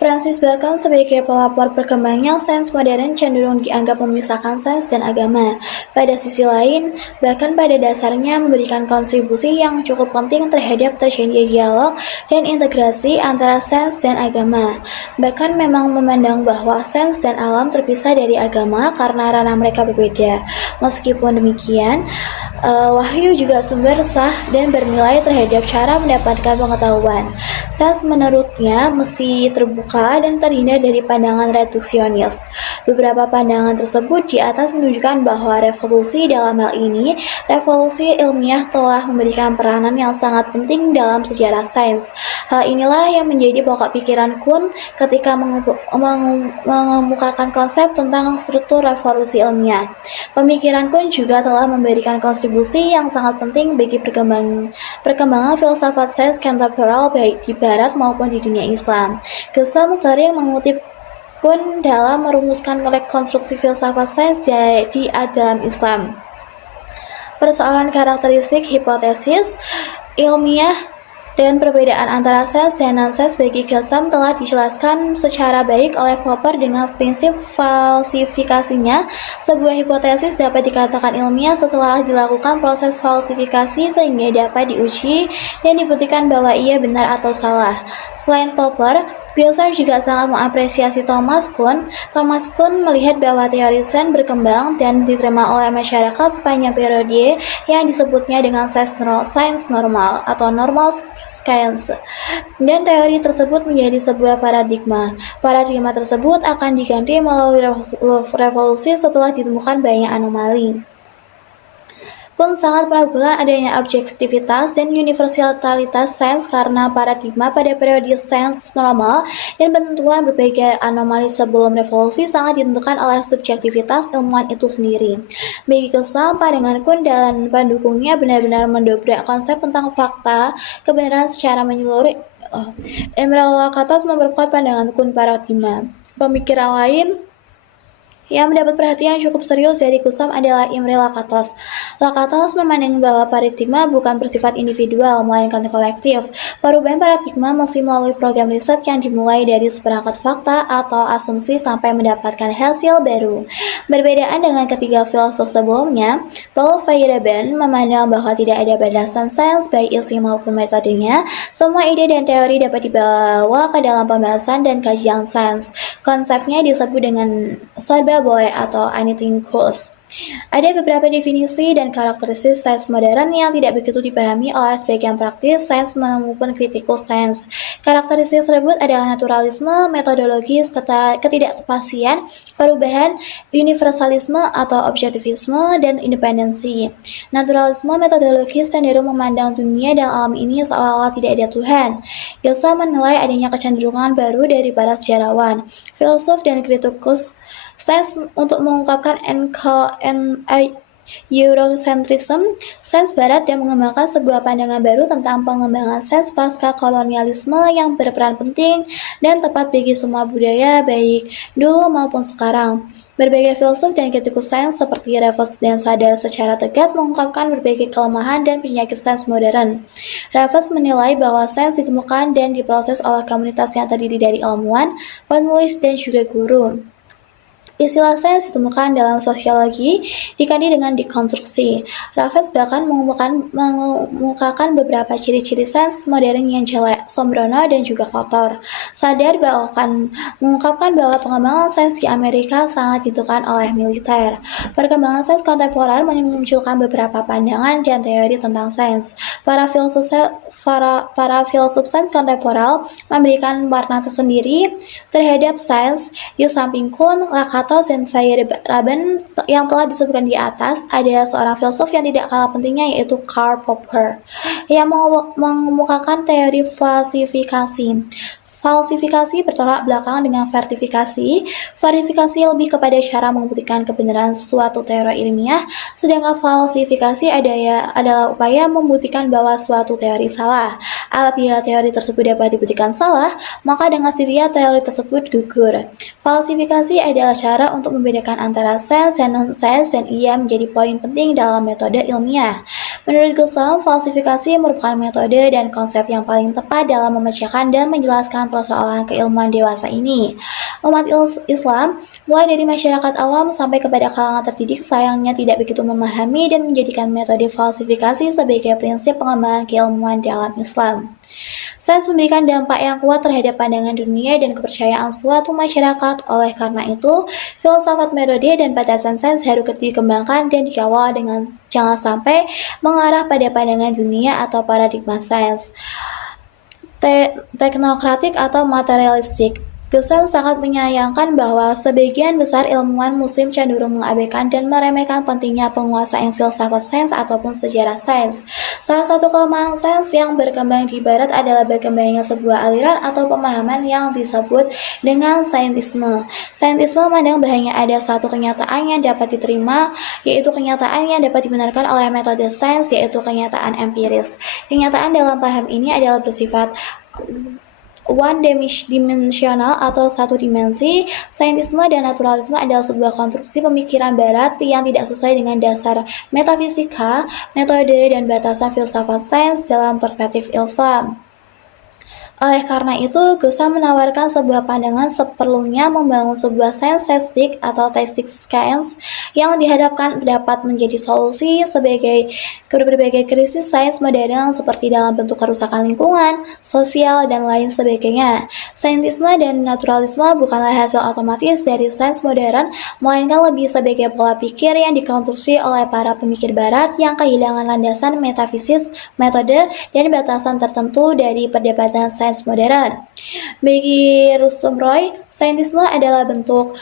Francis Bacon sebagai pelopor perkembangan sains modern cenderung dianggap memisahkan sains dan agama. Pada sisi lain, Bacon pada dasarnya memberikan kontribusi yang cukup penting terhadap terjadinya dialog dan integrasi antara sains dan agama. Bacon memang memandang bahwa sains dan alam terpisah dari agama karena ranah mereka berbeda. Meskipun demikian, wahyu juga sumber sah dan bernilai terhadap cara mendapatkan pengetahuan. Sains menurutnya mesti terbuka dan terhindar dari pandangan reduksionis. Beberapa pandangan tersebut di atas menunjukkan bahwa revolusi dalam hal ini, revolusi ilmiah telah memberikan peranan yang sangat penting dalam sejarah sains. Hal inilah yang menjadi pokok pikiran Kuhn ketika mengemukakan konsep tentang struktur revolusi ilmiah. Pemikiran Kuhn juga telah memberikan kontribusi yang sangat penting bagi perkembangan filsafat sains kontemporer baik di Barat maupun di dunia Islam. Gesam sering mengutip Kuhn dalam merumuskan konstruksi filsafat sains di dalam Islam. Persoalan karakteristik hipotesis ilmiah dan perbedaan antara sains dan non-sains bagi Gesam telah dijelaskan secara baik oleh Popper dengan prinsip falsifikasinya. Sebuah hipotesis dapat dikatakan ilmiah setelah dilakukan proses falsifikasi sehingga dapat diuji dan dibuktikan bahwa ia benar atau salah. Selain Popper, Gesam juga sangat mengapresiasi Thomas Kuhn. Thomas Kuhn melihat bahwa teori sains berkembang dan diterima oleh masyarakat sepanjang periode yang disebutnya dengan sains normal atau normal science, dan teori tersebut menjadi sebuah paradigma. Paradigma tersebut akan diganti melalui revolusi setelah ditemukan banyak anomali. Kuhn sangat meragukan adanya objektivitas dan universalitas sains karena paradigma pada periode sains normal dan penentuan berbagai anomali sebelum revolusi sangat ditentukan oleh subjektivitas ilmuwan itu sendiri. Bagi Gesam, pandangan Kuhn dan pendukungnya benar-benar mendobrak konsep tentang fakta kebenaran secara menyeluruh. Imre Lakatos memperkuat pandangan Kuhn paradigma. Pemikiran lain yang mendapat perhatian cukup serius dari Gesam adalah Imre Lakatos. Lakatos memandang bahwa paradigma bukan bersifat individual, melainkan kolektif. Perubahan paradigma mesti melalui program riset yang dimulai dari seperangkat fakta atau asumsi sampai mendapatkan hasil baru. Berbedaan dengan ketiga filsuf sebelumnya, Paul Feyerabend memandang bahwa tidak ada batasan sains baik isi maupun metodenya. Semua ide dan teori dapat dibawa ke dalam pembahasan dan kajian sains. Konsepnya disebut dengan serba boleh atau anything goes. Ada beberapa definisi dan karakteristik sains modern yang tidak begitu dipahami oleh sebagian praktis sains maupun kritikus sains. Karakteristik tersebut adalah naturalisme, metodologis, ketidakpastian, perubahan, universalisme atau objektivisme, dan independensi. Naturalisme metodologis cenderung memandang dunia dan alam ini seolah-olah tidak ada Tuhan. Gesam menilai adanya kecenderungan baru dari para sejarawan, filsuf, dan kritikus sains untuk mengungkapkan Eurocentrism, sains barat yang mengembangkan sebuah pandangan baru tentang pengembangan sains pasca kolonialisme yang berperan penting dan tepat bagi semua budaya baik dulu maupun sekarang. Berbagai filsuf dan kritikus sains seperti Raffles dan Sadar secara tegas mengungkapkan berbagai kelemahan dan penyakit sains modern. Raffles menilai bahwa sains ditemukan dan diproses oleh komunitas yang terdiri dari ilmuwan, penulis, dan juga guru. Istilah sains ditemukan dalam sosiologi diganti dengan dekonstruksi. Raffles bahkan mengemukakan beberapa ciri-ciri sains modern yang jelek, sembrono, dan juga kotor. Sadar bahkan mengungkapkan bahwa pengembangan sains di Amerika sangat ditentukan oleh militer. Perkembangan sains kontemporer memunculkan beberapa pandangan dan teori tentang sains. Para filsuf sains kontemporer memberikan warna tersendiri terhadap sains. Di samping Kuhn, Lakatos, dan Feyerabend yang telah disebutkan di atas, ada seorang filsuf yang tidak kalah pentingnya yaitu Karl Popper yang mengemukakan teori falsifikasi. Falsifikasi bertolak belakang dengan verifikasi. Verifikasi lebih kepada cara membuktikan kebenaran suatu teori ilmiah, sedangkan falsifikasi adalah upaya membuktikan bahwa suatu teori salah. Apabila teori tersebut dapat dibuktikan salah, maka dengan sendirinya teori tersebut gugur. Falsifikasi adalah cara untuk membedakan antara sains dan non-sains, dan ia menjadi poin penting dalam metode ilmiah. Menurut Gusam, falsifikasi merupakan metode dan konsep yang paling tepat dalam memecahkan dan menjelaskan persoalan keilmuan dewasa ini. Umat Islam, mulai dari masyarakat awam sampai kepada kalangan terdidik, sayangnya tidak begitu memahami dan menjadikan metode falsifikasi sebagai prinsip pengembangan keilmuan dalam Islam. Sains memberikan dampak yang kuat terhadap pandangan dunia dan kepercayaan suatu masyarakat. Oleh karena itu, filsafat metode dan batasan sains harus dikembangkan dan dikawal dengan jangan sampai mengarah pada pandangan dunia atau paradigma sains teknokratik atau materialistik. Gusam sangat menyayangkan bahwa sebagian besar ilmuwan muslim cenderung mengabaikan dan meremehkan pentingnya penguasaan filsafat sains ataupun sejarah sains. Salah satu kelemahan sains yang berkembang di barat adalah berkembangnya sebuah aliran atau pemahaman yang disebut dengan saintisme. Saintisme memandang bahwa ada satu kenyataan yang dapat diterima, yaitu kenyataan yang dapat dibenarkan oleh metode sains, yaitu kenyataan empiris. Kenyataan dalam paham ini adalah bersifat one-dimensional atau satu dimensi. Saintisme dan naturalisme adalah sebuah konstruksi pemikiran barat yang tidak sesuai dengan dasar metafisika, metode, dan batasan filsafat sains dalam perspektif Islam. Oleh karena itu, Gusam menawarkan sebuah pandangan seperlunya membangun sebuah scientistic atau theistic science yang diharapkan dapat menjadi solusi sebagai berbagai krisis sains modern seperti dalam bentuk kerusakan lingkungan, sosial, dan lain sebagainya. Saintisme dan naturalisme bukanlah hasil otomatis dari sains modern, melainkan lebih sebagai pola pikir yang dikonstruksi oleh para pemikir barat yang kehilangan landasan metafisis, metode, dan batasan tertentu dari perdebatan sains modern. Bagi Rustum Roy, saintisme adalah bentuk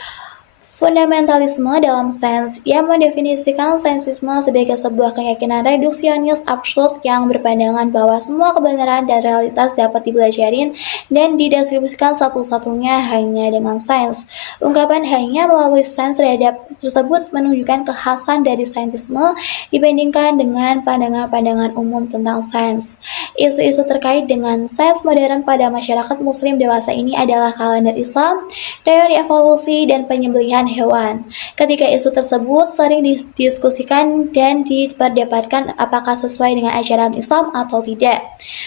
fundamentalisme dalam sains. Ia mendefinisikan saintisme sebagai sebuah keyakinan reduksionis absurd yang berpandangan bahwa semua kebenaran dan realitas dapat dipelajari dan didistribusikan satu-satunya hanya dengan sains. Ungkapan hanya melalui sains terhadap tersebut menunjukkan kekhasan dari saintisme dibandingkan dengan pandangan-pandangan umum tentang sains. Isu-isu terkait dengan sains modern pada masyarakat muslim dewasa ini adalah kalender Islam, teori evolusi, dan penyembelihan hewan. Ketika isu tersebut sering didiskusikan dan diperdebatkan apakah sesuai dengan ajaran Islam atau tidak.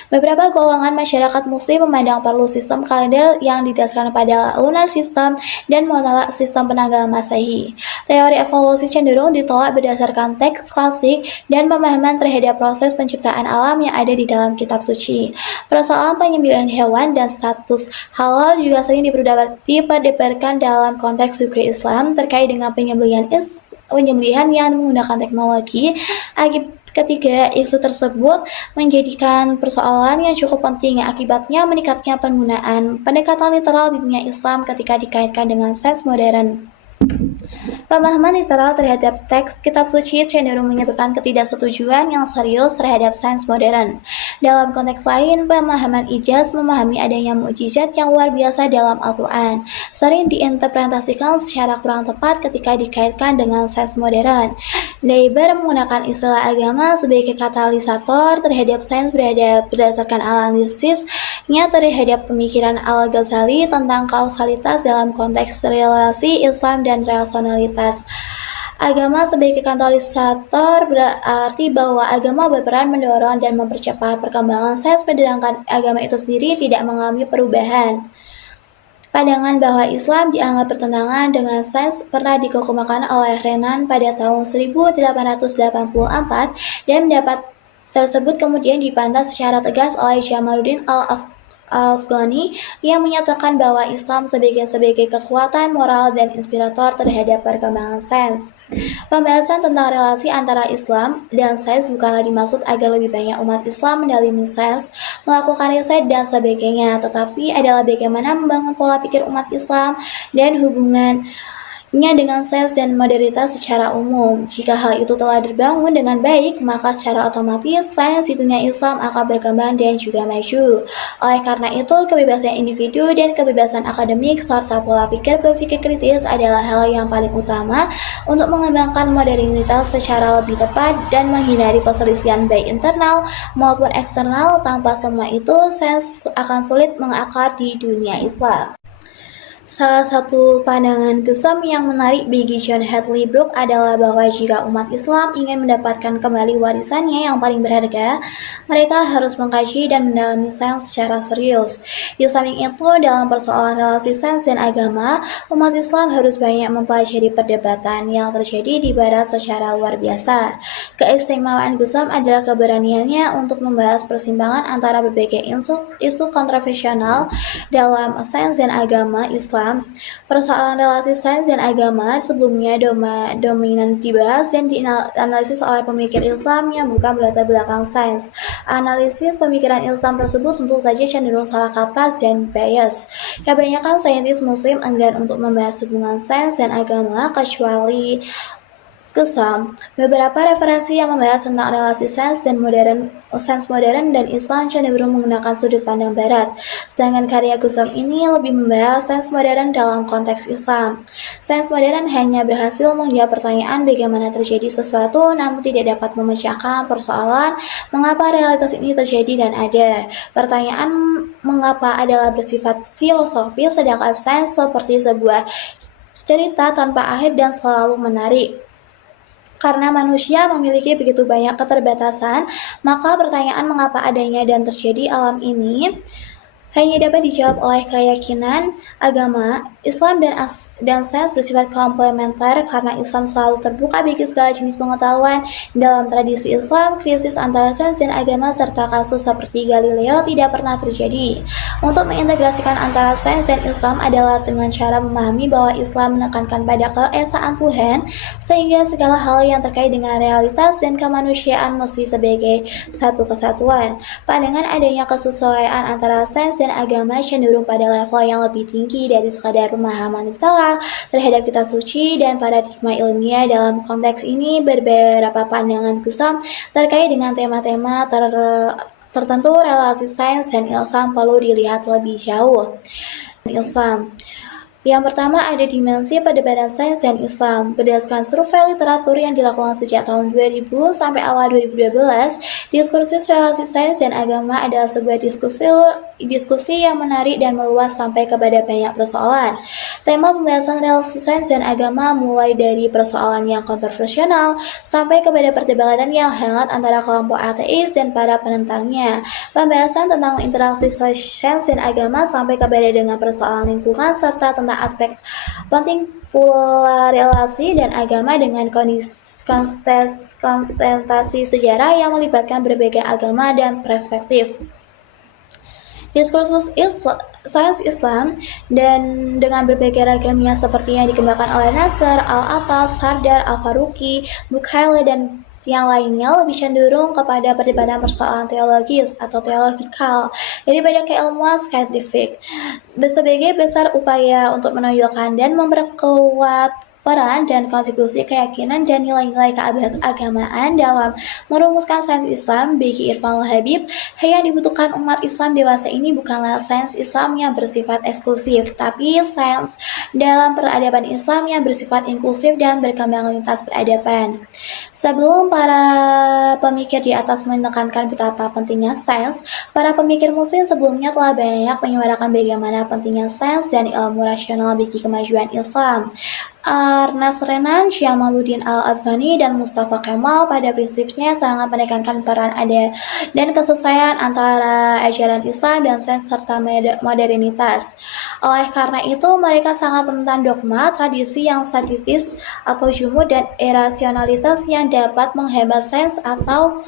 Beberapa golongan masyarakat muslim memandang perlu sistem kalender yang didasarkan pada lunar system dan menolak sistem penanggalan Masehi. Teori evolusi cenderung ditolak berdasarkan teks klasik dan pemahaman terhadap proses penciptaan alam yang ada di dalam kitab suci. Persoalan penyembelihan hewan dan status halal juga sering diperdebatkan dalam konteks hukum Islam terkait dengan penyembelihan yang menggunakan teknologi. Ketiga isu tersebut menjadikan persoalan yang cukup penting, akibatnya meningkatnya penggunaan pendekatan literal di dunia Islam ketika dikaitkan dengan sains modern. Pemahaman literal terhadap teks kitab suci cenderung menyebabkan ketidaksetujuan yang serius terhadap sains modern. Dalam konteks lain, pemahaman ijaz memahami adanya mukjizat yang luar biasa dalam Al-Quran sering diinterpretasikan secara kurang tepat ketika dikaitkan dengan sains modern. Leiber menggunakan istilah agama sebagai katalisator terhadap sains berdasarkan analisisnya terhadap pemikiran Al-Ghazali tentang kausalitas dalam konteks relasi Islam dan rasionalitas. Agama sebagai katalisator berarti bahwa agama berperan mendorong dan mempercepat perkembangan sains, sedangkan agama itu sendiri tidak mengalami perubahan. Pandangan bahwa Islam dianggap bertentangan dengan sains pernah dikemukakan oleh Renan pada tahun 1884 dan pendapat tersebut kemudian dibantah secara tegas oleh Jamaluddin Al-Afghani yang menyatakan bahwa Islam sebagai kekuatan moral dan inspirator terhadap perkembangan sains. Pembahasan tentang relasi antara Islam dan sains bukanlah dimaksud agar lebih banyak umat Islam mendalami sains, melakukan riset dan sebagainya, tetapi adalah bagaimana membangun pola pikir umat Islam dan hubungannya dengan sains dan modernitas secara umum. Jika hal itu telah dibangun dengan baik, maka secara otomatis sains di dunia Islam akan berkembang dan juga maju. Oleh karena itu, kebebasan individu dan kebebasan akademik serta pola pikir berpikir kritis adalah hal yang paling utama untuk mengembangkan modernitas secara lebih tepat dan menghindari perselisihan baik internal maupun eksternal. Tanpa semua itu, sains akan sulit mengakar di dunia Islam. Salah satu pandangan Gusam yang menarik bagi John Hadley Brooke adalah bahwa jika umat Islam ingin mendapatkan kembali warisannya yang paling berharga, mereka harus mengkaji dan mendalami sains secara serius. Di samping itu, dalam persoalan relasi sains dan agama, umat Islam harus banyak mempelajari perdebatan yang terjadi di barat secara luar biasa. Keistimewaan Gusam adalah keberaniannya untuk membahas persimpangan antara berbagai isu kontroversial dalam sains dan agama Islam. Persoalan relasi sains dan agama sebelumnya dominan dibahas dan dianalisis oleh pemikir Islam yang bukan berlatar belakang sains. Analisis pemikiran Islam tersebut tentu saja cenderung salah kaprah dan bias. Kebanyakan saintis Muslim enggan untuk membahas hubungan sains dan agama kecuali Gusam. Beberapa referensi yang membahas tentang relasi sains modern dan Islam cenderung menggunakan sudut pandang Barat, sedangkan karya Gusam ini lebih membahas sains modern dalam konteks Islam. Sains modern hanya berhasil menjawab pertanyaan bagaimana terjadi sesuatu, namun tidak dapat memecahkan persoalan mengapa realitas ini terjadi dan ada. Pertanyaan mengapa adalah bersifat filosofis, sedangkan sains seperti sebuah cerita tanpa akhir dan selalu menarik. Karena manusia memiliki begitu banyak keterbatasan, maka pertanyaan mengapa adanya dan terjadi alam ini hanya dapat dijawab oleh keyakinan, agama, Islam dan sains bersifat komplementer karena Islam selalu terbuka bagi segala jenis pengetahuan. Dalam tradisi Islam, krisis antara sains dan agama serta kasus seperti Galileo tidak pernah terjadi. Untuk mengintegrasikan antara sains dan Islam adalah dengan cara memahami bahwa Islam menekankan pada keesaan Tuhan, sehingga segala hal yang terkait dengan realitas dan kemanusiaan mesti sebagai satu kesatuan. Pandangan adanya kesesuaian antara sains dan agama cenderung pada level yang lebih tinggi dari sekadar pemahaman literal terhadap kitab suci dan paradigma ilmiah. Dalam konteks ini, beberapa pandangan Gusam terkait dengan tema-tema tertentu relasi sains dan Islam perlu dilihat lebih jauh. Islam. Yang pertama ada dimensi perdebatan sains dan Islam. Berdasarkan survei literatur yang dilakukan sejak tahun 2000 sampai awal 2012, diskursus relasi sains dan agama adalah sebuah diskusi yang menarik dan meluas sampai kepada banyak persoalan. Tema pembahasan relasi sains dan agama mulai dari persoalan yang kontroversial sampai kepada perdebatan yang hangat antara kelompok ateis dan para penentangnya. Pembahasan tentang interaksi sains dan agama sampai kepada dengan persoalan lingkungan serta tentang aspek penting pula relasi dan agama dengan konsentrasi sejarah yang melibatkan berbagai agama dan perspektif. Diskursus sains Islam dan dengan berbagai ragamnya seperti yang dikembangkan oleh Nasr, Al-Attas, Sardar, Al-Faruqi, Bukhari, dan yang lainnya lebih cenderung kepada perdebatan persoalan teologis atau teologikal daripada keilmuan saintifik. Sebagai besar upaya untuk menonjolkan dan memperkuat peran dan kontribusi keyakinan dan nilai-nilai keagamaan dalam merumuskan sains Islam bagi Irfan Habib, yang dibutuhkan umat Islam dewasa ini bukanlah sains Islam yang bersifat eksklusif, tapi sains dalam peradaban Islam yang bersifat inklusif dan berkembang lintas peradaban. Sebelum para pemikir di atas menekankan betapa pentingnya sains, para pemikir Muslim sebelumnya telah banyak menyuarakan bagaimana pentingnya sains dan ilmu rasional bagi kemajuan Islam. Ernest Renan, Syamaluddin Al-Afghani, dan Mustafa Kemal pada prinsipnya sangat menekankan peran ada dan kesesuaian antara ajaran Islam dan sains serta modernitas. Oleh karena itu, mereka sangat menentang dogma, tradisi yang saintis atau jumud dan irasionalitas yang dapat menghambat sains atau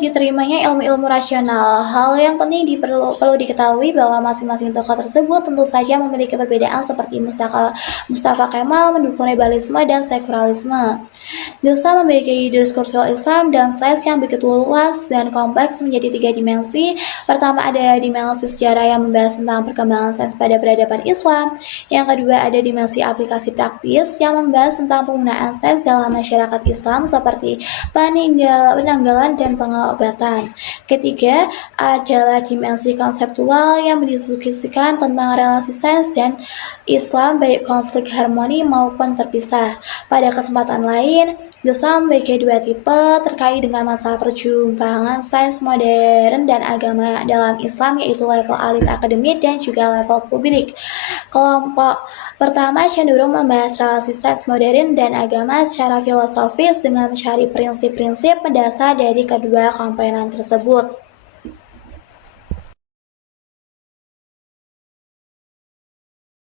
diterimanya ilmu-ilmu rasional. Hal yang penting perlu diketahui bahwa masing-masing tokoh tersebut tentu saja memiliki perbedaan, seperti Mustafa Kemal mendukung liberalisme dan sekularisme. Gusam membagi diskursus Islam dan sains yang begitu luas dan kompleks menjadi 3 dimensi. Pertama ada dimensi sejarah yang membahas tentang perkembangan sains pada peradaban Islam. Yang kedua ada dimensi aplikasi praktis yang membahas tentang penggunaan sains dalam masyarakat Islam seperti penanggalan penanggalan dan pengobatan. Ketiga adalah dimensi konseptual yang mendiskusikan tentang relasi sains dan Islam baik konflik harmoni maupun terpisah. Pada kesempatan lain, dosa membagi dua tipe terkait dengan masalah perjumpangan sains modern dan agama dalam Islam, yaitu level elit akademik dan juga level publik. Kelompok pertama cenderung membahas relasi sains modern dan agama secara filosofis dengan mencari prinsip-prinsip mendasar dari kedua komponen tersebut.